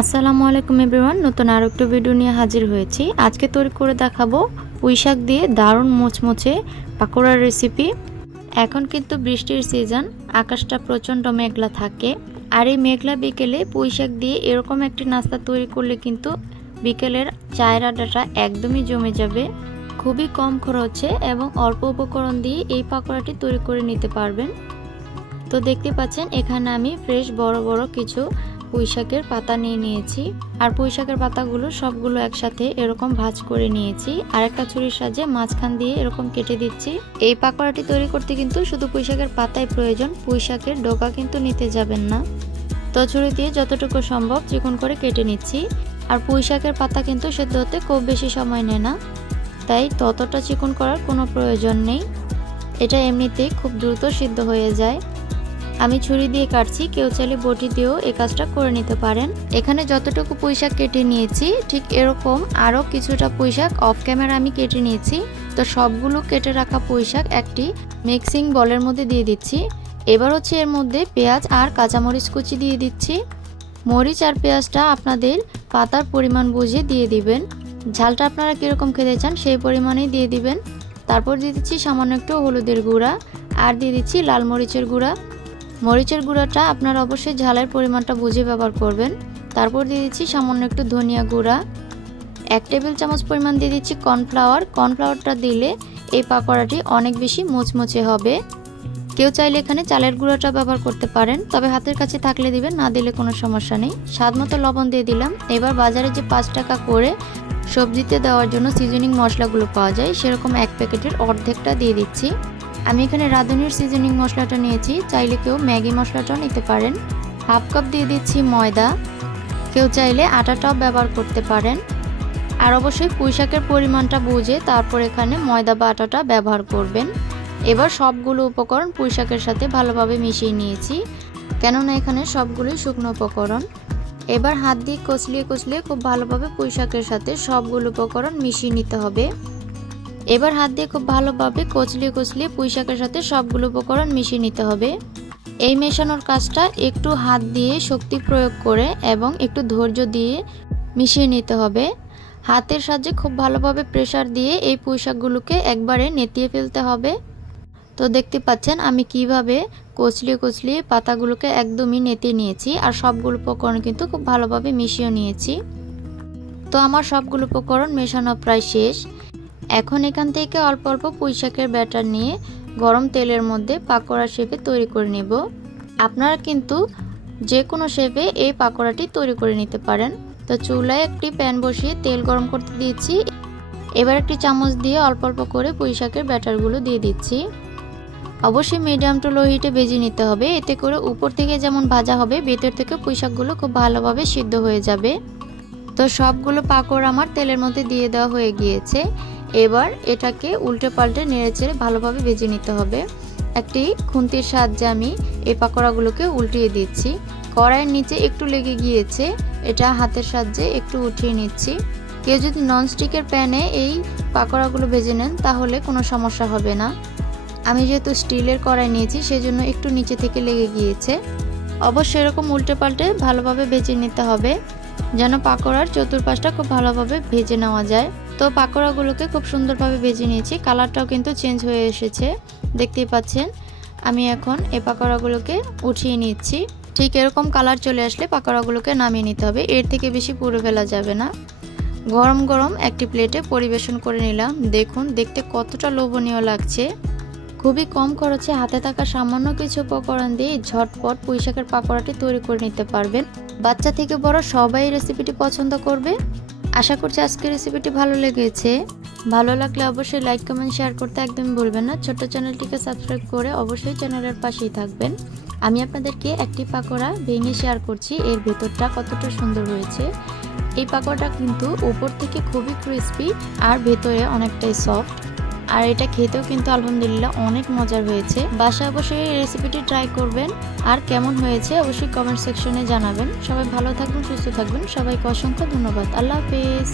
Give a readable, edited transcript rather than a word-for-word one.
আসসালামু আলাইকুম এভরিওয়ান, নতুন আরো একটা ভিডিও নিয়ে হাজির হয়েছি। আজকে তৈরি করে দেখাবো পুঁই শাক দিয়ে দারুণ মুচমুচে পাকোড়ার রেসিপি। এখন কিন্তু বৃষ্টির সিজন, আকাশটা প্রচণ্ড মেঘলা থাকে, আর এই মেঘলা বিকেলে পুঁই শাক দিয়ে এরকম একটি নাস্তা তৈরি করলে কিন্তু বিকেলের চায়ের আড্ডাটা একদমই জমে যাবে। খুবই কম খরচে এবং অল্প উপকরণ দিয়ে এই পাকোড়াটি তৈরি করে নিতে পারবেন। তো দেখতে পাচ্ছেন এখানে আমি ফ্রেশ বড় বড় কিছু পুঁই শাকের পাতা নিয়ে নিয়েছি, আর পুঁই শাকের পাতাগুলো সবগুলো একসাথে এরকম ভাঁজ করে নিয়েছি। আর একটা ছুরির সাহায্যে মাঝখান দিয়ে এরকম কেটে দিচ্ছি। এই পাকোড়াটি তৈরি করতে কিন্তু শুধু পুঁই শাকের পাতাই প্রয়োজন, পুঁই শাকের ডগা কিন্তু নিতে যাবেন না। তো ছুরি দিয়ে যতটুকু সম্ভব চিকন করে কেটে নিচ্ছি। আর পুঁই শাকের পাতা কিন্তু সেদ্ধ হতে খুব বেশি সময় নেয় না, তাই ততটা চিকন করার কোনো প্রয়োজন নেই। এটা এমনিতেই খুব দ্রুত সিদ্ধ হয়ে যায়। আমি ছুরি দিয়ে কাটছি, কেউ চাইলে বটি দিয়েও এই কাজটা করে নিতে পারেন। এখানে যতটুকু পুঁই শাক কেটে নিয়েছি ঠিক এরকম আরও কিছুটা পুঁই শাক অফ ক্যামেরা আমি কেটে নিয়েছি। তো সবগুলো কেটে রাখা পুঁই শাক একটি মিক্সিং বলের মধ্যে দিয়ে দিচ্ছি। এবার হচ্ছে এর মধ্যে পেঁয়াজ আর কাঁচামরিচ কুচি দিয়ে দিচ্ছি। মরিচ আর পেঁয়াজটা আপনাদের পাতার পরিমাণ বুঝে দিয়ে দিবেন। ঝালটা আপনারা কীরকম খেতে চান সেই পরিমাণেই দিয়ে দিবেন। তারপর দিয়ে দিচ্ছি সামান্য একটু হলুদের গুঁড়া, আর দিয়ে দিচ্ছি লাল মরিচের গুঁড়া। মরিচের গুঁড়াটা আপনারা অবশ্যই ঝালের পরিমাণটা বুঝে ব্যবহার করবেন। তারপর দিয়ে দিচ্ছি সামান্য একটু ধনিয়া গুঁড়া, 1 টেবিল চামচ পরিমাণ দিয়ে দিচ্ছি কর্নফ্লাওয়ার। কর্নফ্লাওয়ারটা দিলে এই পাকোড়াটি অনেক বেশি মুচমুচে হবে। কেউ চাইলে এখানে চালের গুঁড়োটা ব্যবহার করতে পারেন, তবে হাতের কাছে থাকলে দিবেন, না দিলে কোনো সমস্যা নেই। স্বাদ মতো লবণ দিয়ে দিলাম। এবার বাজারে যে 5 টাকা করে সবজিতে দেওয়ার জন্য সিজনিং মশলাগুলো পাওয়া যায়, সেরকম 1 প্যাকেটের অর্ধেকটা দিয়ে দিচ্ছি। আমি এখানে রাঁধুনির সিজনিং মশলাটা নিয়েছি, চাইলে কেউ ম্যাগি মশলাটাও নিতে পারেন। 1/2 কাপ দিয়ে দিচ্ছি ময়দা, কেউ চাইলে আটাটাও ব্যবহার করতে পারেন। আর অবশ্যই পুঁই শাকের পরিমাণটা বুঝে তারপর এখানে ময়দা বা আটাটা ব্যবহার করবেন। এবার সবগুলো উপকরণ পুঁই শাকের সাথে ভালোভাবে মিশিয়ে নিয়েছি, কেননা এখানে সবগুলোই শুকনো উপকরণ। এবার হাত দিয়ে কচলিয়ে কচলিয়ে খুব ভালোভাবে পুঁই শাকের সাথে সবগুলো উপকরণ মিশিয়ে নিতে হবে। এবার হাত দিয়ে খুব ভালোভাবে কচলিয়ে কচলিয়ে পুঁই শাকের সাথে সবগুলো উপকরণ মিশিয়ে নিতে হবে। এই মেশানোর কাজটা একটু হাত দিয়ে শক্তি প্রয়োগ করে এবং একটু ধৈর্য দিয়ে মিশিয়ে নিতে হবে। হাতের সাহায্যে খুব ভালোভাবে প্রেসার দিয়ে এই পুঁই শাকগুলোকে একবারে নেতিয়ে ফেলতে হবে। তো দেখতে পাচ্ছেন আমি কিভাবে কচলিয়ে কচলিয়ে পাতাগুলোকে একদমই নেতিয়ে নিয়েছি, আর সবগুলো উপকরণ কিন্তু খুব ভালোভাবে মিশিয়ে নিয়েছি। তো আমার সবগুলো উপকরণ মেশানো প্রায় শেষ। এখন এখান থেকে অল্প অল্প পুঁই শাকের ব্যাটার নিয়ে গরম তেলের মধ্যে পাকোড়া শেপে তৈরি করে নেব। আপনারা কিন্তু যে কোনো শেপে এই পাকোড়াটি তৈরি করে নিতে পারেন। তো চুলায় একটি প্যান বসিয়ে তেল গরম করতে দিয়েছি। এবার একটি চামচ দিয়ে অল্প অল্প করে পুঁই শাকের ব্যাটারগুলো দিয়ে দিচ্ছি। অবশ্যই মিডিয়াম টু লো হিটে ভেজে নিতে হবে, এতে করে উপর থেকে যেমন ভাজা হবে ভেতর থেকে পুঁই শাকগুলো খুব ভালোভাবে সিদ্ধ হয়ে যাবে। তো সবগুলো পাকোড়া আমার তেলের মধ্যে দিয়ে দেওয়া হয়ে গিয়েছে। এবার এটাকে উল্টে পাল্টে নেড়েচেড়ে ভালোভাবে ভেজে নিতে হবে। একটি খুন্তির সাহায্যে আমি এই পাকোড়াগুলোকে উল্টিয়ে দিচ্ছি। কড়াইয়ের নিচে একটু লেগে গিয়েছে, এটা হাতের সাহায্যে একটু উঠিয়ে নিচ্ছি। কেউ যদি ননস্টিকের প্যানে এই পাকোড়াগুলো ভেজে নেন তাহলে কোনো সমস্যা হবে না। আমি যেহেতু স্টিলের কড়াই নিয়েছি সেজন্য একটু নিচে থেকে লেগে গিয়েছে। অবশ্যই এরকম উল্টে পাল্টে ভালোভাবে ভেজে নিতে হবে, যেন পাকোড়ার চতুর্পাশটা খুব ভালোভাবে ভেজে নেওয়া যায়। তো পাকোড়াগুলোকে খুব সুন্দরভাবে ভেজে নিয়েছি, কালারটাও কিন্তু চেঞ্জ হয়ে এসেছে, দেখতেই পাচ্ছেন। আমি এখন এই পাকোড়াগুলোকে উঠিয়ে নিচ্ছি। ঠিক এরকম কালার চলে আসলে পাকোড়াগুলোকে নামিয়ে নিতে হবে, এর থেকে বেশি পুড়ে ফেলা যাবে না। গরম গরম একটি প্লেটে পরিবেশন করে নিলাম। দেখুন দেখতে কতটা লোভনীয় লাগছে। খুবই কম খরচে হাতে থাকা সামান্য কিছু উপকরণ দিয়ে ঝটপট পুঁই শাকের পাকোড়াটি তৈরি করে নিতে পারবেন। বাচ্চা থেকে বড় সবাই রেসিপিটি পছন্দ করবে। আশা করছি আজকের রেসিপিটি ভালো লেগেছে। ভালো লাগলে অবশ্যই লাইক কমেন্ট শেয়ার করতে একদমই ভুলবেন না। ছোট্ট চ্যানেলটিকে সাবস্ক্রাইব করে অবশ্যই চ্যানেলের পাশেই থাকবেন। আমি আপনাদেরকে একটি পাকোড়া ভেঙে শেয়ার করছি, এর ভেতরটা কতটা সুন্দর হয়েছে। এই পাকোড়াটা কিন্তু উপর থেকে খুবই ক্রিস্পি আর ভেতরে অনেকটাই সফট, আর এটা খেতেও কিন্তু আলহামদুলিল্লাহ অনেক মজার হয়েছে। বাসায় অবশ্যই এই রেসিপিটি ট্রাই করবেন, আর কেমন হয়েছে অবশ্যই কমেন্ট সেকশনে জানাবেন। সবাই ভালো থাকবেন, সুস্থ থাকবেন। সবাইকে অসংখ্য ধন্যবাদ। আল্লাহ হাফেজ।